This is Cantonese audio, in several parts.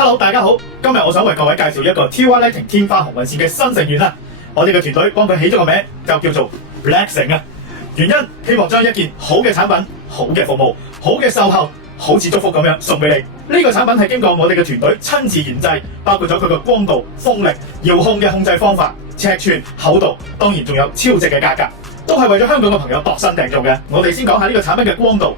Hello， 大家好，今日我想為各位介紹一個 TY Lighting 天花紅運線嘅新成員啦。我哋嘅團隊幫佢起咗個名，就叫做 Blackson 啊。原因希望將一件好嘅產品、好嘅服務、好嘅售後，好似祝福咁樣送俾你。呢個產品係經過我哋嘅團隊親自研製，包括咗佢嘅光度、風力、遙控嘅控制方法、尺寸、厚度，當然仲有超值嘅價格，都係為咗香港嘅朋友度身訂做嘅。我哋先講下呢個產品嘅光度。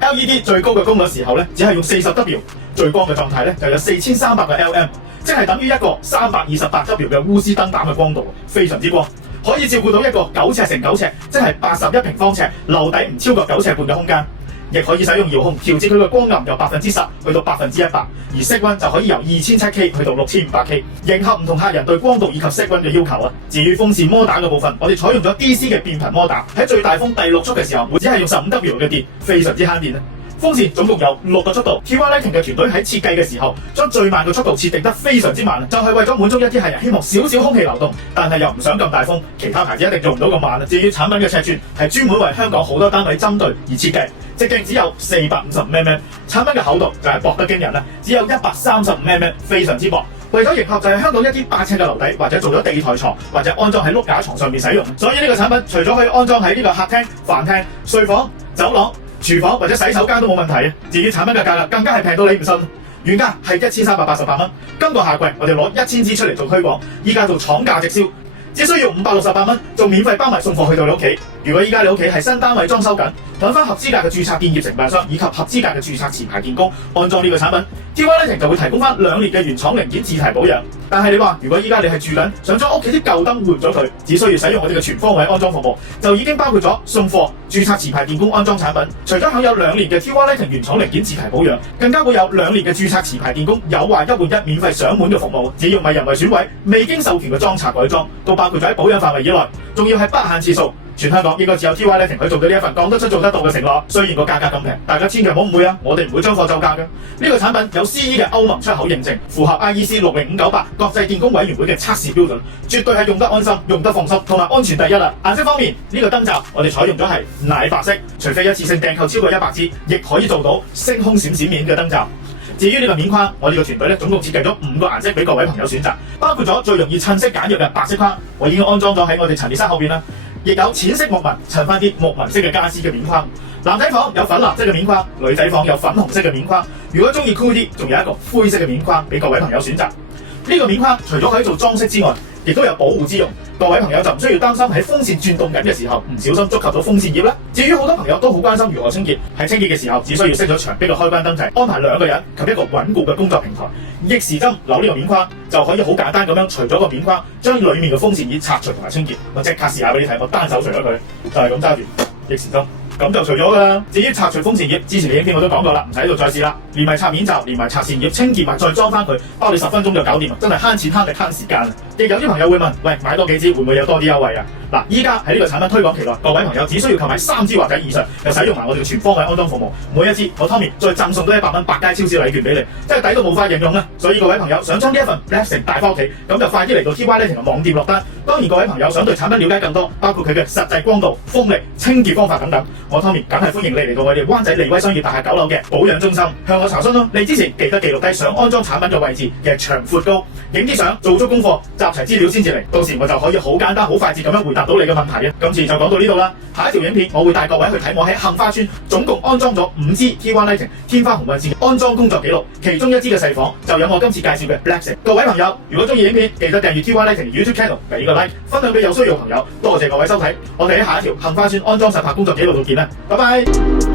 LED 最高嘅功率時候咧，只係用40W， 最光嘅狀態咧就有4300個 LM， 即係等於一個328W 嘅鎢絲燈膽嘅光度，非常之光，可以照顧到一個9尺乘9尺，即係81平方尺，樓底唔超過9尺半嘅空間。亦可以使用遙控調節佢嘅光暗由10%去到100%，而色溫就可以由2700K 去到6500K， 迎合唔同客人對光度以及色溫嘅要求啊。至於風扇摩打嘅部分，我哋採用咗 DC 嘅變頻摩打，喺最大風第6速嘅時候，只係用15W 嘅電，非常之慳電啊。風扇總共有6個速度 ，TY Lighting 嘅團隊喺設計嘅時候，將最慢嘅速度設定得非常之慢，就係為咗滿足一啲客人希望少少空氣流動，但係又唔想咁大風。其他牌子一定做唔到咁慢啊。至於產品嘅尺寸，係專門為香港好多單位針對而設計，直徑只有455mm， 產品嘅厚度就係薄得驚人啦，只有135mm， 非常之薄。為咗迎合就係香港一啲8尺嘅樓底，或者做咗地台床，或者安裝喺碌架床上面使用，所以呢個產品除咗可以安裝喺呢個客廳、飯廳、睡房、走廊、廚房或者洗手間都冇問題。至於產品嘅價格更加係平到你唔信，原價係1388蚊，今個夏季我哋攞1000支出嚟做推廣，依家做廠價直銷，只需要568蚊，仲免費包埋送貨去到你屋企。如果依家你屋企係新單位裝修緊，揾翻合資格嘅註冊電業承辦商以及合資格嘅註冊持牌電工安裝呢個產品，TY Lighting 就會提供翻2年嘅原廠零件自提保養。但係你話如果依家你係住緊，想將屋企啲舊燈換咗佢，只需要使用我哋嘅全方位安裝服務，就已經包括咗送貨、註冊持牌電工安裝產品。除咗享有2年嘅 TY Lighting 原廠零件自提保養，更加會有2年嘅註冊持牌電工有壞1換1免費上門嘅服務。只要唔係人為損毀、未經授權嘅裝拆改裝，都包括咗喺保養範圍以內，仲要係不限次數。全香港應該只有 TY Lighting 去做到呢一份講得出做得到嘅承諾。雖然個價格咁平，大家千祈唔好誤會啊！我哋唔會將貨就價嘅。呢個產品有 CE 嘅歐盟出口認證，符合 IEC 60598國際電工委員會嘅測試標準，絕對係用得安心、用得放心，同埋安全第一啦。顏色方面，呢個燈罩我哋採用咗係奶白色，除非一次性訂購超過100支，亦可以做到星空閃閃面嘅燈罩。至於呢個面框，我哋個團隊總共設計咗5個顏色俾各位朋友選擇，包括咗最容易襯色簡約嘅白色框，我已經安裝咗喺我哋陳列室後邊啦。亦有淺色木紋襯翻啲木紋色嘅家私嘅面框，男仔房有粉藍色嘅面框，女仔房有粉紅色嘅面框。如果中意酷啲，仲有一個灰色嘅面框俾各位朋友選擇。呢個面框除咗可以做裝飾之外，亦都有保護之用。各位朋友就唔需要擔心喺風扇轉動緊嘅時候唔小心觸及到風扇葉啦。至於好多朋友都好關心如何清潔，喺清潔嘅時候只需要熄咗牆壁嘅開關燈掣，安排2個人及一個穩固嘅工作平台，逆時針扭呢個面框就可以好簡單咁樣除咗個面框，將裡面嘅風扇葉拆除同埋清潔。我即刻試下俾你睇，我單手除咗佢，就係咁揸住逆時針。咁就除咗噶啦。至於拆除風扇葉，之前嘅影片我都講過啦，唔使喺度再試啦。連埋拆面罩，連埋拆扇葉，清潔埋再裝翻佢，包你10分鐘就搞掂，真係慳錢慳力慳時間。亦有啲朋友會問，喂，買多幾支會唔會有多啲優惠啊？嗱，依家喺呢個產品推廣期內，各位朋友只需要購買3支或者以上，又使用埋我哋嘅全方位安裝服務，每一支我 Tommy 再贈送多100蚊百佳超市禮券俾你，真係抵到無法形容啊！所以各位朋友想將呢一份 Blackson 帶翻屋企，咁就快啲嚟到 TY Lighting 嘅網店落單。當然各位朋友想對產品了解更多，包括佢嘅實際光度、風力、清潔方法等等，我 Tommy 梗係歡迎你嚟到我哋灣仔利威商業大廈9樓嘅保養中心向我查詢咯。嚟之前記得記錄低想安裝產品嘅位置嘅長闊高，影啲相，做足功課，集齊資料先至嚟，到時我就可以好簡單好快捷咁樣回答到你嘅問題嘅。今次就講到呢度啦，下一條影片我會帶各位去睇我喺杏花邨總共安裝咗5支 TY Lighting 天花紅運線安裝工作記錄，其中1支嘅細房就有我今次介紹嘅 Blackson。各位朋友，如果中意影片，記得訂閱 TY Lighting YouTube Channel， 俾個 like， 分享俾有需要嘅朋友。多謝各位收睇，我哋喺下一條杏花邨安裝實拍工作記錄度見啦，拜拜。